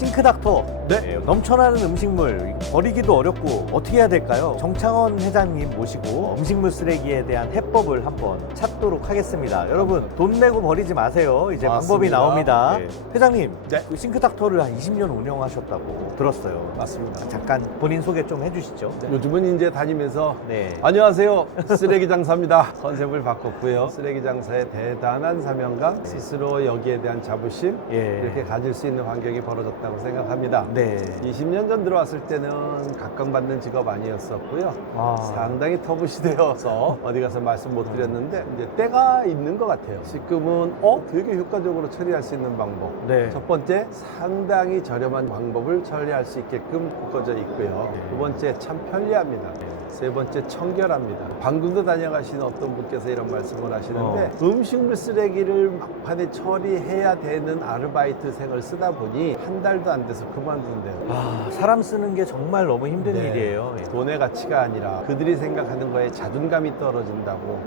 싱크닥터. 네. 넘쳐나는 음식물 버리기도 어렵고 어떻게 해야 될까요? 정창원 회장님 모시고 음식물 쓰레기에 대한 해법을 한번 찾도록 하겠습니다. 여러분 돈 내고 버리지 마세요. 이제 방법이 맞습니다. 나옵니다. 네. 회장님, 네. 그 싱크닥터를 한 20년 운영하셨다고 들었어요. 맞습니다. 잠깐 본인 소개 좀 해주시죠. 요즘은 이제 다니면서 네. 안녕하세요, 쓰레기 장사입니다. 컨셉을 바꿨고요. 쓰레기 장사의 대단한 사명감, 스스로 여기에 대한 자부심 예. 이렇게 가질 수 있는 환경이 벌어졌다고 생각합니다. 네. 20년 전 들어왔을 때는 각광받는 직업 아니었었고요. 아. 상당히 터부시되어서 어디 가서 말씀 못 드렸는데 이제 때가 있는 것 같아요. 지금은 되게 효과적으로 처리할 수 있는 방법. 네. 첫 번째, 상당히 저렴한 방법을 처리할 수 있게끔 묶어져 있고요. 네. 두 번째, 참 편리합니다. 세 번째, 청결합니다. 방금도 다녀가신 어떤 분께서 이런 말씀을 하시는데 음식물 쓰레기를 막판에 처리해야 되는 아르바이트생을 쓰다 보니 한 달도 안 돼서 그만둔대요. 아, 사람 쓰는 게 정말 너무 힘든 네. 일이에요. 예. 돈의 가치가 아니라 그들이 생각하는 거에 자존감이 떨어진다고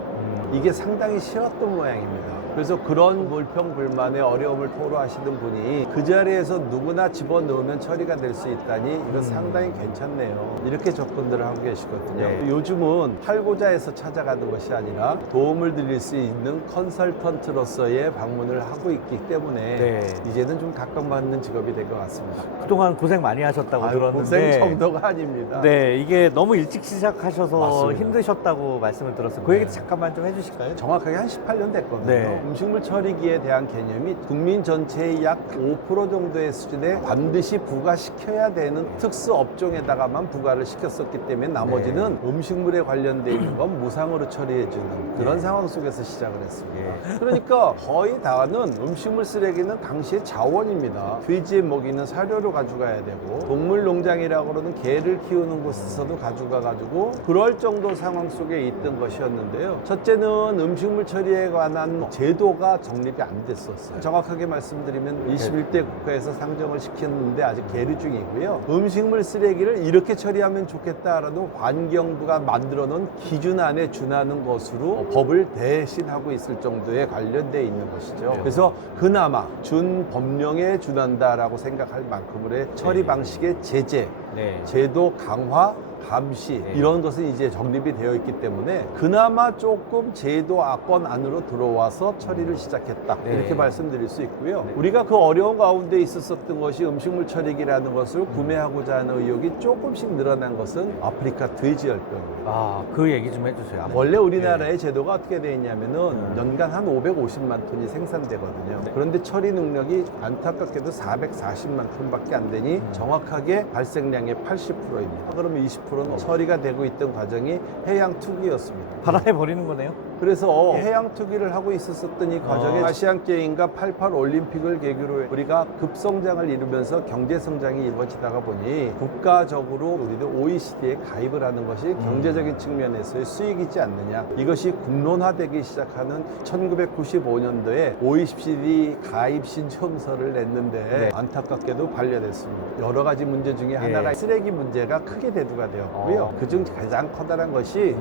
이게 상당히 싫었던 모양입니다. 그래서 그런 불평불만의 어려움을 토로하시는 분이 그 자리에서 누구나 집어넣으면 처리가 될 수 있다니 이거 상당히 괜찮네요. 이렇게 접근들을 하고 계시거든요. 네. 요즘은 팔고자 해서 찾아가는 것이 아니라 도움을 드릴 수 있는 컨설턴트로서의 방문을 하고 있기 때문에 네. 이제는 좀 각광받는 직업이 된 것 같습니다. 그동안 고생 많이 하셨다고 들었는데 고생 정도가 아닙니다. 네, 이게 너무 일찍 시작하셔서 맞습니다. 힘드셨다고 말씀을 들었어요. 그 얘기 잠깐만 좀 해주실까요? 정확하게 한 18년 됐거든요. 네. 음식물 처리기에 대한 개념이 국민 전체의 약 5% 정도의 수준에 반드시 부과시켜야 되는 특수 업종에다가만 부과를 시켰었기 때문에 나머지는 음식물에 관련되어 있는 건 무상으로 처리해주는 그런 상황 속에서 시작을 했습니다. 그러니까 거의 다는 음식물 쓰레기는 당시의 자원입니다. 돼지에 먹이는 사료로 가져가야 되고 동물 농장이라고 그러는 개를 키우는 곳에서도 가져가가지고 그럴 정도 상황 속에 있던 것이었는데요. 첫째는 음식물 처리에 관한 제도가 정립이 안 됐었어요. 정확하게 말씀드리면 21대 국가에서 상정을 시켰는데 아직 계류 중이고요. 음식물 쓰레기를 이렇게 처리하면 좋겠다라는 환경부가 만들어 놓은 기준 안에 준하는 것으로 법을 대신하고 있을 정도에 관련되어 있는 것이죠. 그래서 그나마 준 법령에 준한다라고 생각할 만큼의 처리 방식의 제재, 네. 제도 강화, 감시 이런 것은 이제 정립이 되어 있기 때문에 그나마 조금 제도 악권 안으로 들어와서 처리를 시작했다 이렇게 말씀드릴 수 있고요. 우리가 그 어려운 가운데 있었던 것이 음식물 처리기라는 것을 구매하고자 하는 의욕이 조금씩 늘어난 것은 아프리카 돼지열병입니다. 아, 그 얘기 좀 해주세요. 원래 우리나라의 제도가 어떻게 되어 있냐면은 연간 한 550만 톤이 생산되거든요. 그런데 처리 능력이 안타깝게도 440만 톤밖에 안 되니 정확하게 발생량의 80%입니다. 그러면 20%는 처리가 되고 있던 과정이 해양 투기였습니다. 바다에 버리는 거네요? 그래서 해양 투기를 하고 있었던 이 과정에 아시안 게임과 88 올림픽을 계기로 우리가 급성장을 이루면서 경제 성장이 이루어지다가 보니 국가적으로 우리도 OECD에 가입을 하는 것이 경제적인 측면에서의 수익이지 않느냐. 이것이 국론화되기 시작하는 1995년도에 OECD 가입 신청서를 냈는데 안타깝게도 반려됐습니다. 여러 가지 문제 중에 하나가 쓰레기 문제가 크게 대두가 되었고요. 그중 가장 커다란 것이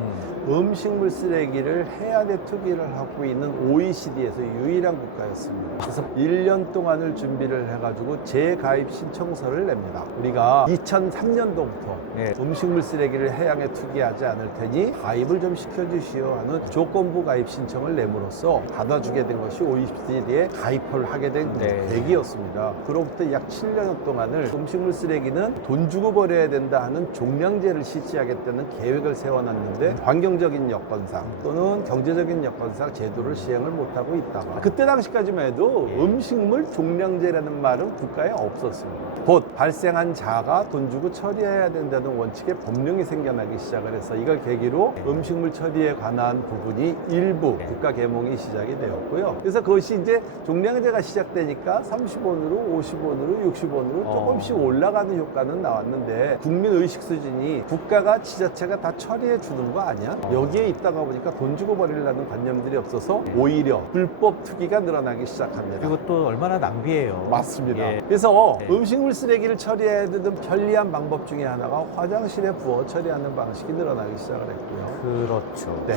음식물 쓰레기를 해안에 투기를 하고 있는 OECD에서 유일한 국가였습니다. 그래서 1년 동안을 준비를 해가지고 재가입 신청서를 냅니다. 우리가 2003년도부터 음식물 쓰레기를 해양에 투기하지 않을 테니 가입을 좀 시켜주시오 하는 조건부 가입 신청을 내므로써 받아주게 된 것이 OECD에 가입을 하게 된 계기였습니다. 그로부터 약 7년 동안을 음식물 쓰레기는 돈 주고 버려야 된다 하는 종량제를 실시하겠다는 계획을 세워놨는데 환경적인 여건상 또는 경제적인 여건상 제도를 시행을 못하고 있다가 그때 당시까지만 해도 음식물 종량제라는 말은 국가에 없었습니다. 곧 발생한 자가 돈 주고 처리해야 된다는 원칙의 법령이 생겨나기 시작을 해서 이걸 계기로 음식물 처리에 관한 부분이 일부 국가 계몽이 시작이 되었고요. 그래서 그것이 이제 종량제가 시작되니까 30원으로 50원으로 60원으로 조금씩 올라가는 효과는 나왔는데 국민 의식 수준이 국가가 지자체가 다 처리해 주는 거 아니야? 여기에 있다가 보니까 돈 주고 버리려는 관념들이 없어서 오히려 불법 투기가 늘어나기 시작합니다. 이것도 얼마나 낭비예요. 맞습니다. 예. 그래서 네. 음식물 쓰레기를 처리해야 되는 편리한 방법 중에 하나가 화장실에 부어 처리하는 방식이 늘어나기 시작을 했고요. 그렇죠. 네.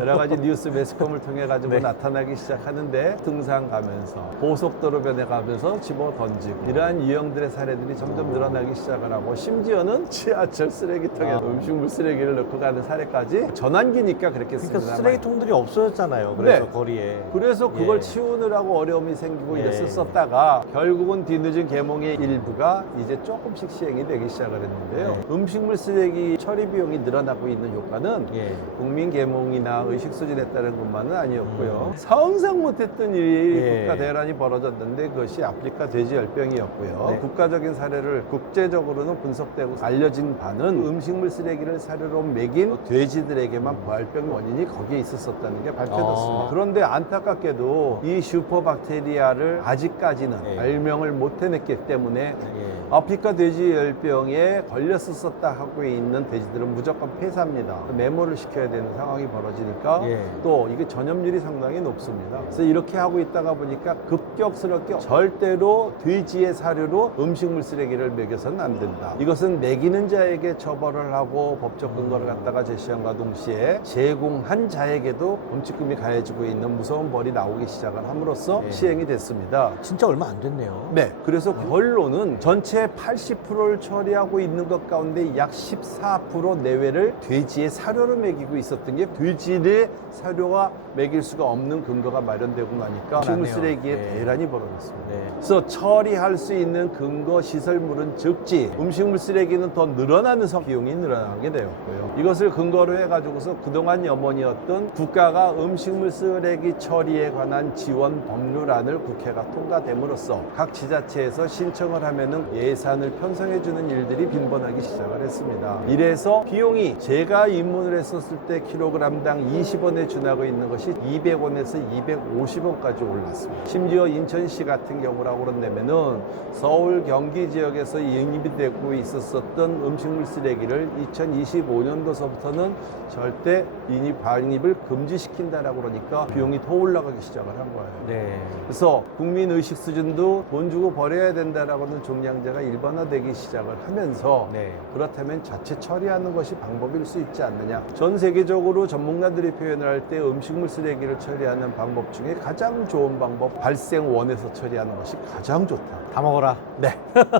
여러 가지 뉴스 매스컴을 통해 가지고 네. 나타나기 시작하는데 등산 가면서 고속도로변에 가면서 집어 던지고 이러한 유형들의 사례들이 점점 늘어나기 시작을 하고 심지어는 지하철 쓰레기통에 음식물 쓰레기를 넣고 가는 사례까지 전환기니까 그렇게 그러니까 쓰는 쓰레기통들이 없어졌잖아요. 그래서 네. 거리에. 그래서 그걸 예. 치우느라고 어려움이 생기고 예. 이랬었다가 결국은 뒤늦은 개몽의 일부가 이제 조금씩 시행이 되기 시작을 했는데요. 네. 음식물 쓰레기 처리 비용이 늘어나고 있는 효과는 예. 국민 계몽이나 의식 수준에 따른 것만은 아니었고요. 상상 못했던 일이 예. 국가 대란이 벌어졌는데 그것이 아프리카 돼지열병이었고요. 네. 국가적인 사례를 국제적으로는 분석되고 알려진 바는 음식물 쓰레기를 사료로 먹인 돼지들에게만 부활병 원인이 거기에 있었었다는 게 밝혀졌습니다. 아. 그런데 안타깝게도 이 슈퍼박테리아를 아직까지는 예. 발명을 못 해냈기 때문에 예. 아프리카 돼지열병에 걸렸었다 하고 있는 돼지들은 무조건 폐사합니다. 메모를 시켜야 되는 상황이 벌어지니까 예. 또 이게 전염률이 상당히 높습니다. 그래서 이렇게 하고 있다가 보니까 급격스럽게 절대로 돼지의 사료로 음식물 쓰레기를 먹여서는 안 된다. 이것은 먹이는 자에게 처벌을 하고 법적 근거를 갖다가 제시한과 동시에 제공한 자에게도 범칙금이 가해지고 있는 무서운 벌이 나오기 시작을 함으로써 예. 시행이 됐습니다. 진짜 얼마 안 됐네요. 네, 그래서 결론은 전체 80%를 처리하고 있는 것 가운데 약 14% 내외를 돼지의 사료로 먹이고 있었던 게 돼지의 사료가 먹일 수가 없는 근거가 마련되고 나니까 음식물 나네요. 쓰레기에 네. 대란이 벌어졌습니다. 네. 그래서 처리할 수 있는 근거 시설물은 적지 음식물 쓰레기는 더 늘어나는 비용이 늘어나게 되었고요. 이것을 근거로 해가지고서 그동안 염원이었던 국가가 음식물 쓰레기 처리에 관한 지원 법률안을 국회가 통과됨으로써 각 지자체에서 신청을 하면은 예산을 편성해주는 일들이 빈번하기 시작을 했습니다. 이래서 비용이 제가 입문을 했었을 때 킬로그램당 20원에 준하고 있는 것이 200원에서 250원까지 올랐습니다. 심지어 인천시 같은 경우라고 그런다면은 서울 경기 지역에서 인입이 되고 있었던 음식물 쓰레기를 2025년도서부터는 절대 반입을 금지시킨다라고 그러니까 비용이 더 올라가기 시작을 한 거예요. 네. 그래서 국민 의식 수준도 돈 주고 버려야 된다라고는 종량제가 일반화되기 시작을 하면서 네. 그렇다면 자체 처리하는 것이 방법일 수 있지 않느냐. 전 세계적으로 전문가들이 표현을 할 때 음식물 쓰레기를 처리하는 방법 중에 가장 좋은 방법, 발생원에서 처리하는 것이 가장 좋다. 다 먹어라. 네.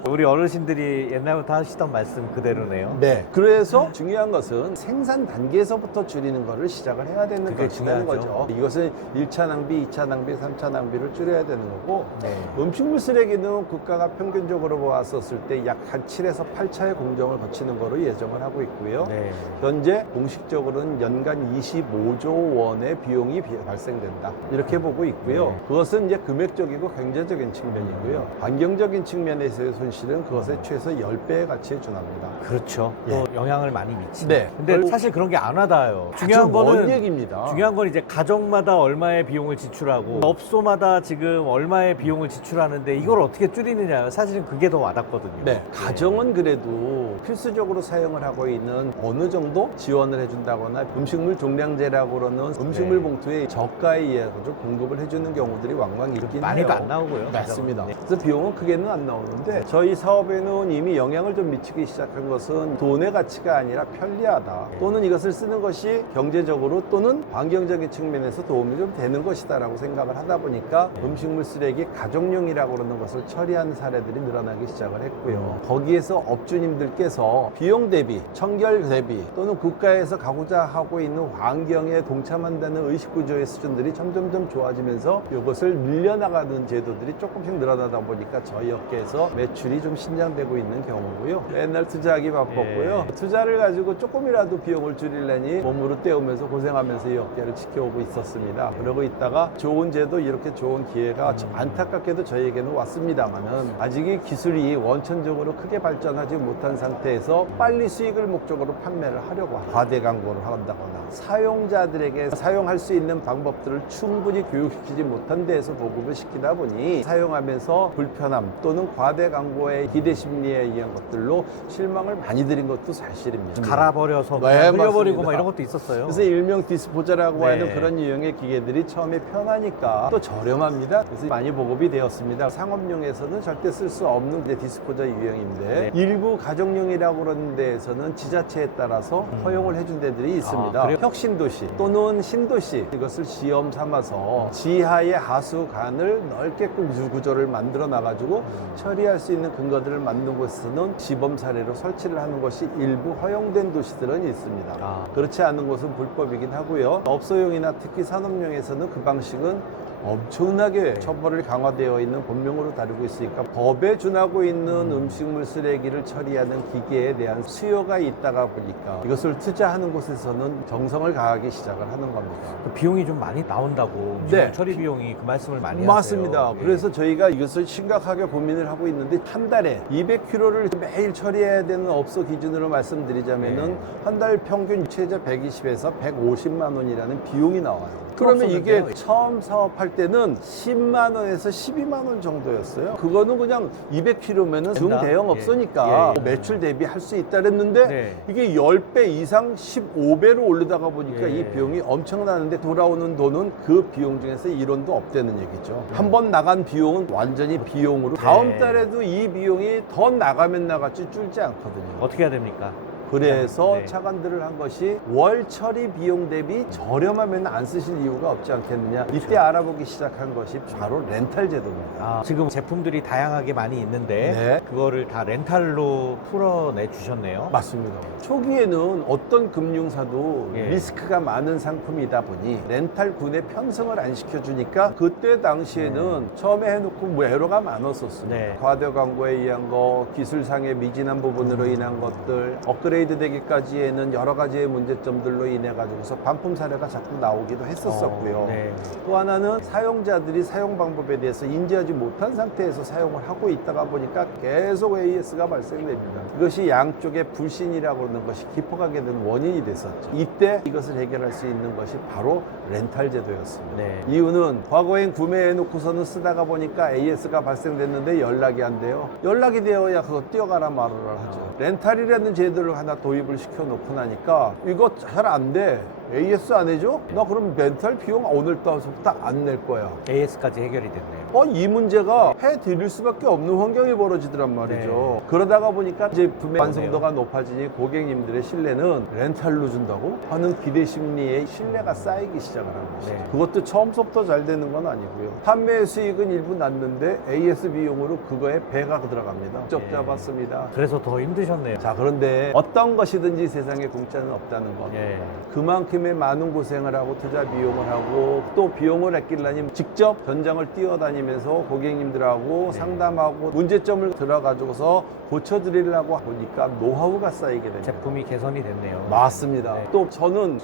우리 어르신들이 옛날부터 하시던 말씀 그대로네요. 네. 그래서 중요한 것은 생산 단계에서부터 줄이는 것을 시작을 해야 되는 그게 것이라는 중요하죠. 거죠. 이것은 1차 낭비, 2차 낭비, 3차 낭비를 줄여야 되는 거고 네. 음식물 쓰레기는 국가가 평균적으로 보았었을 때 약 한 7에서 8차의 공정을 거치는 거로 예정을 하고 있고요. 네. 현재 공식적으로는 연간 25조 원의 비용이 발생된다. 이렇게 보고 있고요. 네. 그것은 이제 금액적이고 경제적인 측면이고요. 환경적인 측면에서의 손실은 그것의 최소 10배의 가치에 준합니다. 그렇죠. 예. 또 영향을 많이 미치죠. 네. 근데 결국 사실 그런 게 안 와닿아요. 아주 중요한 먼 거는 얘기입니다. 중요한 건 이제 가정마다 얼마의 비용을 지출하고 업소마다 지금 얼마의 비용을 지출하는데 이걸 어떻게 줄이느냐. 사실은 그게 더 와닿거든요. 네, 가정은 그래도 필수적으로 사용을 하고 있는 어느 정도 지원을 해준다거나 음식물 종량제라고 그러는 음식물 네. 봉투에 저가에 의해서 공급을 해주는 경우들이 왕왕 있긴 많이도 해요. 안 나오고요. 맞습니다. 네. 그래서 비용은 크게는 안 나오는데 저희 사업에는 이미 영향을 좀 미치기 시작한 것은 돈의 가치가 아니라 편리하다. 네. 또는 이것을 쓰는 것이 경제적으로 또는 환경적인 측면에서 도움이 좀 되는 것이다라고 생각을 하다 보니까 네. 음식물 쓰레기 가정용이라고 그러는 것을 처리하는 사례들이 늘어나기 시작을 했고요. 거기에서 업주님들께서 비용 대비, 청결 대비 또는 국가에서 가고자 하고 있는 환경에 동참한다는 의식구조의 수준들이 점점점 좋아지면서 이것을 늘려나가는 제도들이 조금씩 늘어나다 보니까 저희 업계에서 매출이 좀 신장되고 있는 경우고요. 맨날 투자하기 바빴고요. 예. 투자를 가지고 조금이라도 비용을 줄이려니 몸으로 때우면서 고생하면서 이 업계를 지켜오고 있었습니다. 그러고 있다가 좋은 제도, 이렇게 좋은 기회가 안타깝게도 저희에게는 왔습니다만은 아직 이 기술이 원천적으로 크게 발전하지 못한 상태에서 빨리 수익을 목적으로 판매를 하려고 과대 광고를 한다거나 사용자들에게 사용할 수 있는 방법들을 충분히 교육시키지 못한 데에서 보급을 시키다 보니 사용하면서 불편함 또는 과대 광고의 기대 심리에 의한 것들로 실망을 많이 드린 것도 사실입니다. 갈아버려서 네, 흘려버리고 맞습니다. 막 이런 것도 있었어요. 그래서 일명 디스포저라고 네. 하는 그런 유형의 기계들이 처음에 편하니까 또 저렴합니다. 그래서 많이 보급이 되었습니다. 상업용에서는 절대 쓸 수 없는 이제 디스포저 유형인데 네. 일부 가정용이라고 그러는 데에서는 지자체에 따라서 허용을 해준 데들이 있습니다. 그래요? 혁신도시 또는 신도시 이것을 시험 삼아서 지하의 하수관을 넓게 구조를 만들어 놔가지고 처리할 수 있는 근거들을 만든 곳에서는 시범 사례로 설치를 하는 것이 일부 허용된 도시들은 있습니다. 그렇지 않은 곳은 불법이긴 하고요. 업소용이나 특히 산업용에서는 그 방식은 엄청나게 처벌이 강화되어 있는 법령으로 다루고 있으니까 법에 준하고 있는 음식물 쓰레기를 처리하는 기계에 대한 수요가 있다가 보니까 이것을 투자하는 곳에서는 정성을 가하기 시작을 하는 겁니다. 그 비용이 좀 많이 나온다고 네. 처리 비용이 그 말씀을 많이 맞습니다. 하세요. 예. 그래서 저희가 이것을 심각하게 고민을 하고 있는데 한 달에 200kg를 매일 처리해야 되는 업소 기준으로 말씀드리자면은 네. 한 달 평균 최저 120에서 150만 원이라는 비용이 나와요. 그러면 이게 없었는데요. 처음 사업할 때는 10만 원에서 12만 원 정도였어요. 그거는 그냥 200kg면은 중대형 예. 업소니까 예. 매출 대비 할 수 있다 그랬는데 네. 이게 10배 이상 15배로 올리다가 보니까 예. 이 비용이 엄청나는데 돌아오는 돈은 그 비용 중에서 1원도 없다는 얘기죠. 한 번 나간 비용은 완전히 비용으로 다음 달에도 이 비용이 더 나가면 나갔지 줄지 않거든요. 어떻게 해야 됩니까? 그래서 네. 차관들을 한 것이 월 처리 비용 대비 저렴하면 안 쓰실 이유가 없지 않겠느냐. 이때 알아보기 시작한 것이 바로 렌탈 제도입니다. 지금 제품들이 다양하게 많이 있는데 네. 그거를 다 렌탈로 풀어내 주셨네요. 맞습니다. 초기에는 어떤 금융사도 예. 리스크가 많은 상품이다 보니 렌탈군에 편성을 안 시켜주니까 그때 당시에는 처음에 해놓고 뭐 애로가 많았었습니다. 네. 과대 광고에 의한 거, 기술상의 미진한 부분으로 인한 것들, 업그레이드 되기까지에는 여러 가지의 문제점들로 인해 가지고서 반품 사례가 자꾸 나오기도 했었었고요. 네. 또 하나는 사용자들이 사용 방법에 대해서 인지하지 못한 상태에서 사용을 하고 있다가 보니까 계속 AS가 발생됩니다. 이것이 양쪽의 불신이라고 하는 것이 깊어가게 된 원인이 됐었죠. 이때 이것을 해결할 수 있는 것이 바로 렌탈 제도였습니다. 네. 이유는 과거엔 구매해 놓고서는 쓰다가 보니까 AS가 발생됐는데 연락이 안 돼요. 연락이 되어야 그거 뛰어가라 말아라 하죠. 렌탈이라는 제도를 하나 도입을 시켜놓고 나니까 이거 잘 안 돼. AS 안 해줘? 나 그럼 렌탈 비용 오늘부터 안 낼 거야. AS까지 해결이 됐네요. 이 문제가 해드릴 수밖에 없는 환경이 벌어지더란 말이죠. 네. 그러다 보니까 제품의 완성도가 높아지니 고객님들의 신뢰는 렌탈로 준다고 하는 기대 심리에 신뢰가 쌓이기 시작을 하는 것이죠. 네. 그것도 처음부터 잘 되는 건 아니고요. 판매 수익은 일부 났는데 AS 비용으로 그거에 배가 들어갑니다. 쩍 네. 잡았습니다. 그래서 더 힘드셨네요. 자, 그런데 어떤 것이든지 세상에 공짜는 없다는 것. 예. 그만큼의 많은 고생을 하고 투자 비용을 하고 또 비용을 아끼려니 직접 현장을 뛰어다니면서 고객님들하고 상담하고 문제점을 들어가지고서 고쳐드리려고 보니까 노하우가 쌓이게 됩니다. 제품이 개선이 됐네요. 맞습니다. 네. 또 저는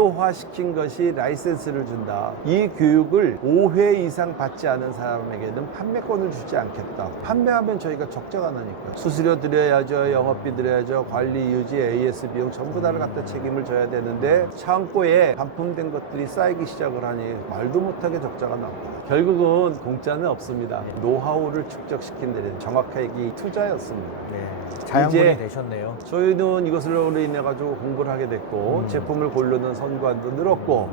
제도화시킨 것이 라이센스를 준다. 이 교육을 5회 이상 받지 않은 사람에게는 판매권을 주지 않겠다. 판매하면 저희가 적자가 나니까. 수수료 드려야죠. 영업비 드려야죠. 관리, 유지, AS 비용 전부 다를 갖다 책임을 져야 되는데 창고에 반품된 것들이 쌓이기 시작을 하니 말도 못하게 적자가 납니다. 결국은 공짜는 없습니다. 노하우를 축적시킨 데는 정확하게 이 투자였습니다. 네. 자양분이 이제 되셨네요. 저희는 이것으로 인해 가지고 공부를 하게 됐고 제품을 고르는 선관도 늘었고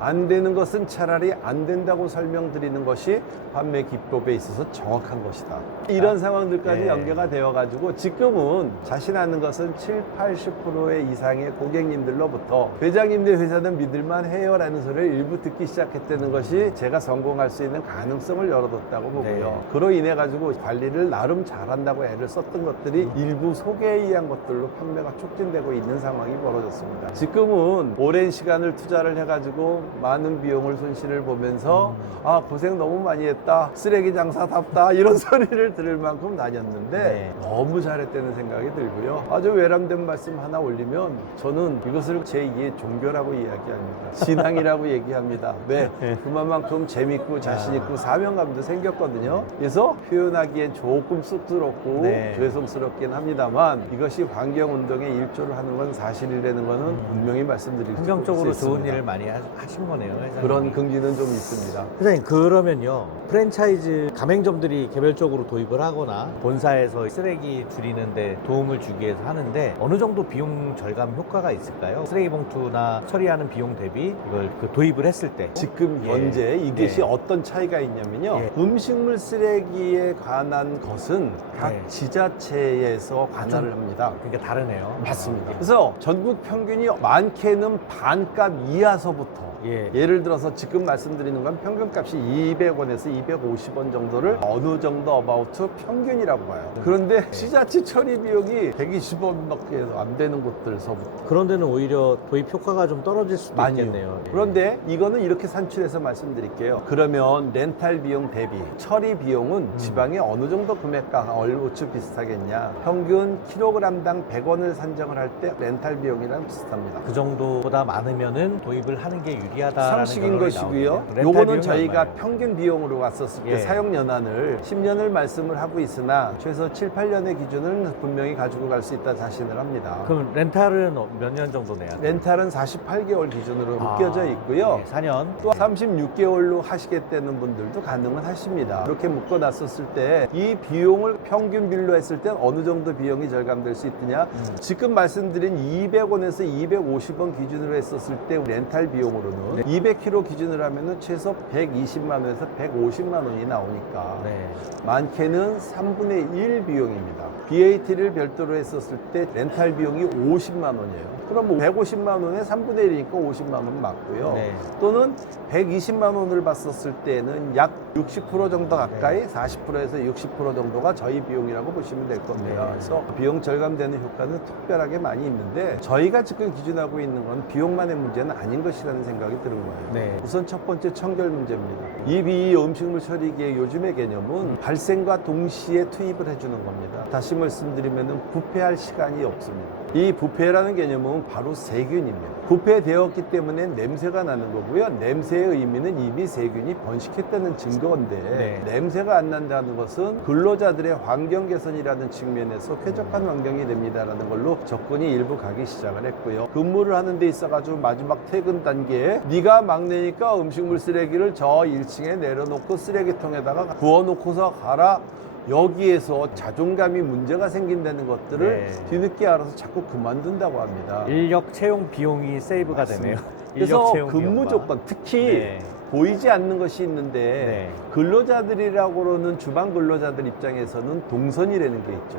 안 되는 것은 차라리 안 된다고 설명드리는 것이 판매 기법에 있어서 정확한 것이다. 이런 상황들까지 네. 연계가 되어 가지고 지금은 자신 아는 것은 7, 80%의 이상의 고객님들로부터 회장님네 회사는 믿을만 해요라는 소리를 일부 듣기 시작했다는 것이 제가 성공할 수 있는 가능성을 열어뒀다고 보고요. 네. 그로 인해 가지고 관리를 나름 잘한다고 애를 썼던 것들이 일부 소개에 의한 것들로 판매가 촉진되고 있는 상황이 벌어졌습니다. 지금은 오랜 시간을 투자를 해가지고 많은 비용을 손실을 보면서 아 고생 너무 많이 했다, 쓰레기 장사답다 이런 소리를 들을 만큼 다녔는데 네. 너무 잘했다는 생각이 들고요. 아주 외람된 말씀 하나 올리면 저는 이것을 제2의 종교라고 이야기합니다. 신앙이라고 얘기합니다. 네, 그만큼 재밌고 자신있고 사명감도 생겼거든요. 그래서 표현하기엔 조금 쑥스럽고 네. 죄송스럽긴 합니다만 이것이 환경운동에 일조를 하는 건 사실이라는 거는 분명히 말씀드릴 수 긍정적으로 있습니다. 좋은 일을 많이 하시고 하신 거네요, 회장님. 그런 긍지는 좀 있습니다. 회장님, 그러면요, 프랜차이즈 가맹점들이 개별적으로 도입을 하거나 본사에서 쓰레기 줄이는데 도움을 주기 위해서 하는데 어느 정도 비용 절감 효과가 있을까요? 쓰레기 봉투나 처리하는 비용 대비 이걸 도입을 했을 때 지금 예. 현재 이것이 예. 어떤 차이가 있냐면요. 예. 음식물 쓰레기에 관한 것은 각 네. 지자체에서 관할을 합니다. 그러니까 다르네요. 맞습니다. 아, 그래서 전국 평균이 많게는 반값 이하서부터 예. 예를 들어서 지금 말씀드리는 건 평균값이 200원에서 250원 정도를 어느 정도 어바우트 평균이라고 봐요. 그런데 지자체 처리 비용이 120원밖에 안 되는 곳들서부터 그런 데는 오히려 도입 효과가 좀 떨어질 수도 많이 있겠네요. 예. 그런데 이거는 이렇게 산출해서 말씀드릴게요. 그러면 렌탈 비용 대비 처리 비용은 지방의 어느 정도 금액과 얼추 비슷하겠냐? 평균 킬로그램당 100원을 산정을 할 때 렌탈 비용이랑 비슷합니다. 그 정도보다 많으면은 도입을 하는 게 유리하다라는 상식인 결론이 것이고요. 나오네요. 렌탈 요거는 비용이 저희가 얼마예요? 평균 비용으로 왔었을 때 예. 사용 연한을 10년을 말씀을 하고 있으나 최소 7, 8년의 기준을 분명히 가지고 갈 수 있다 자신을 합니다. 그럼 렌탈은 몇 년 정도 내야 돼요? 렌탈은 48개월 기준으로 묶여져 있고요. 네, 4년. 또 36개월로 하시겠다는 분들도 가능은 하십니다. 이렇게 묶어놨었을 때 이 비용을 평균 빌로 했을 때 어느 정도 비용이 절감될 수 있느냐? 지금 말씀드린 200원에서 250원 기준으로 했었을 때 렌탈 비용으로는 200km 기준으로 하면은 최소 120만 원에서 150만 원이 나오니까 네. 많게는 3분의 1 비용입니다. BAT를 별도로 했었을 때 렌탈 비용이 50만 원이에요. 그럼 뭐 150만 원에 3분의 1이니까 50만 원 맞고요. 네. 또는 120만 원을 봤었을 때는 약 60% 정도 가까이 40%에서 60% 정도가 저희 비용이라고 보시면 될 겁니다. 네. 그래서 비용 절감되는 효과는 특별하게 많이 있는데 저희가 지금 기준하고 있는 건 비용만의 문제는 아닌 것이라는 생각이 드는 거예요. 네. 우선 첫 번째 청결 문제입니다. 이 음식물 처리기의 요즘의 개념은 발생과 동시에 투입을 해주는 겁니다. 다시 말씀드리면 부패할 시간이 없습니다. 이 부패라는 개념은 바로 세균입니다. 부패되었기 때문에 냄새가 나는 거고요. 냄새의 의미는 이미 세균이 번식했다는 증거인데 네. 냄새가 안 난다는 것은 근로자들의 환경 개선이라는 측면에서 쾌적한 환경이 됩니다라는 걸로 접근이 일부 가기 시작을 했고요. 근무를 하는 데 있어가지고 마지막 퇴근 단계에 네가 막내니까 음식물 쓰레기를 저 1층에 내려놓고 쓰레기통에다가 부어놓고서 가라. 여기에서 자존감이 문제가 생긴다는 것들을 네. 뒤늦게 알아서 자꾸 그만둔다고 합니다. 인력 채용 비용이 세이브가 되네요. 그래서 인력 채용 근무 비용과. 조건, 특히 네. 보이지 않는 것이 있는데 네. 근로자들이라고 그러는 주방 근로자들 입장에서는 동선이라는 게 있죠.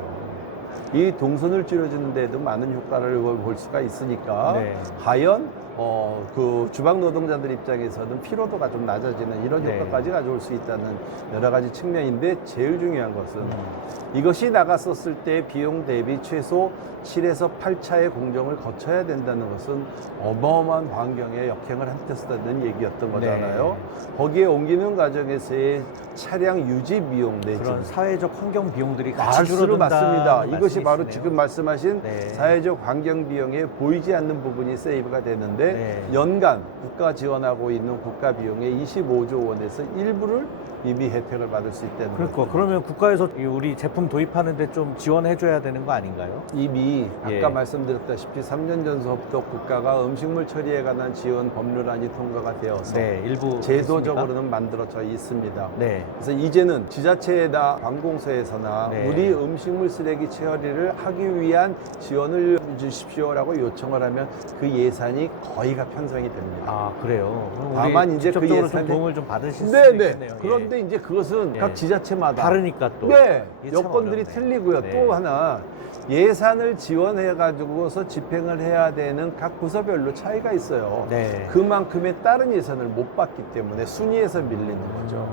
이 동선을 줄여주는 데도 많은 효과를 볼 수가 있으니까 네. 과연 그 주방 노동자들 입장에서는 피로도가 좀 낮아지는 이런 네. 효과까지 가져올 수 있다는 여러 가지 측면인데 제일 중요한 것은 이것이 나갔었을 때 비용 대비 최소 7에서 8차의 공정을 거쳐야 된다는 것은 어마어마한 환경에 역행을 한테쓰다는 얘기였던 거잖아요. 거기에 옮기는 과정에서의 차량 유지 비용 내지 그런 사회적 환경 비용들이 같이 말수로 줄어든다는 맞습니다. 이것이 바로 말씀이시네요. 지금 말씀하신 네. 사회적 환경 비용에 보이지 않는 부분이 세이브가 되는데 네. 연간 국가 지원하고 있는 국가 비용의 25조 원에서 일부를 이미 혜택을 받을 수 있다는 그러니까 거죠. 그러면 국가에서 이 우리 제품 도입하는데 좀 지원해줘야 되는 거 아닌가요? 이미 아까 예. 말씀드렸다시피 3년 전서부터 국가가 음식물 처리에 관한 지원 법률안이 통과가 되어서 네, 일부 제도적으로는 만들어져 있습니다. 됐습니까? 네. 그래서 이제는 지자체나 관공서에서나 네. 우리 음식물 쓰레기 처리를 하기 위한 지원을 주십시오라고 요청을 하면 그 예산이 거의가 편성이 됩니다. 아 그래요. 그럼 우리 다만 이제 그 직접적으로 좀 예산이- 도움을 좀 받으실 수 네네. 있겠네요. 그런데 이제 그것은 예. 각 지자체마다 다르니까 또 네, 이게 참 여건들이 어렵네. 틀리고요. 네. 또 하나 예산을 지원해 가지고서 집행을 해야 되는 각 부서별로 차이가 있어요. 네. 그만큼의 다른 예산을 못 받기 때문에 순위에서 밀리는 거죠.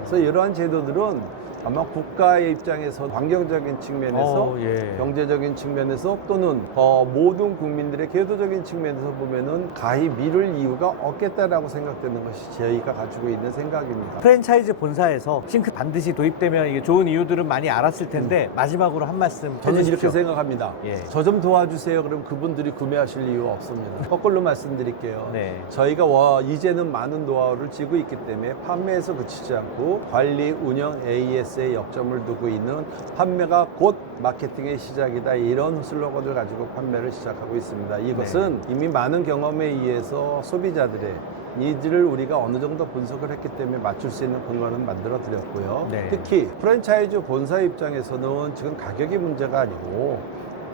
그래서 이러한 제도들은 아마 국가의 입장에서 환경적인 측면에서 예. 경제적인 측면에서 또는 모든 국민들의 계도적인 측면에서 보면은 가히 미룰 이유가 없겠다라고 생각되는 것이 저희가 가지고 있는 생각입니다. 프랜차이즈 본사에서 싱크 반드시 도입되면 이게 좋은 이유들은 많이 알았을 텐데 마지막으로 한 말씀 저는 해주십시오. 이렇게 생각합니다. 예. 저 좀 도와주세요. 그럼 그분들이 구매하실 이유가 없습니다. 거꾸로 말씀드릴게요. 네. 저희가 이제는 많은 노하우를 쥐고 있기 때문에 판매에서 그치지 않고 관리, 운영, AS에 역점을 두고 있는 판매가 곧 마케팅의 시작이다. 이런 슬로건을 가지고 판매를 시작하고 있습니다. 이것은 이미 많은 경험에 의해서 소비자들의 니즈를 우리가 어느 정도 분석을 했기 때문에 맞출 수 있는 공간은 만들어 드렸고요. 네. 특히 프랜차이즈 본사 입장에서는 지금 가격이 문제가 아니고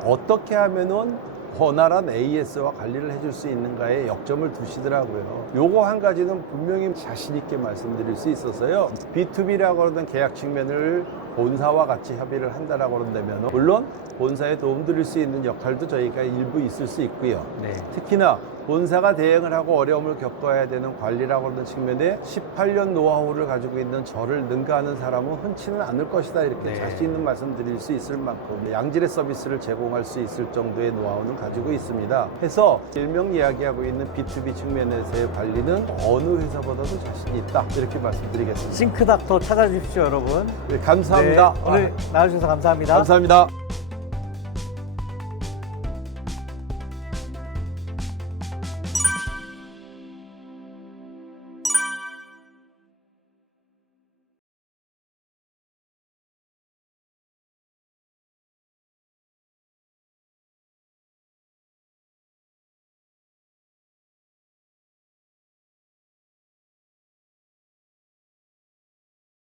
어떻게 하면은 원활한 AS와 관리를 해줄 수 있는가에 역점을 두시더라고요. 요거 한 가지는 분명히 자신 있게 말씀드릴 수 있어서요. B2B라고 하는 계약 측면을 본사와 같이 협의를 한다라고 그런다면 물론 본사에 도움드릴 수 있는 역할도 저희가 일부 있을 수 있고요. 네. 특히나 본사가 대응을 하고 어려움을 겪어야 되는 관리라고 하는 측면에 18년 노하우를 가지고 있는 저를 능가하는 사람은 흔치는 않을 것이다 이렇게 네. 자신 있는 말씀 드릴 수 있을 만큼 양질의 서비스를 제공할 수 있을 정도의 노하우는 가지고 있습니다. 해서 일명 이야기하고 있는 B2B 측면에서의 관리는 어느 회사보다도 자신이 있다 이렇게 말씀드리겠습니다. 싱크닥터 찾아주십시오, 여러분. 네, 감사합니다. 네, 오늘 나와주셔서 감사합니다. 감사합니다.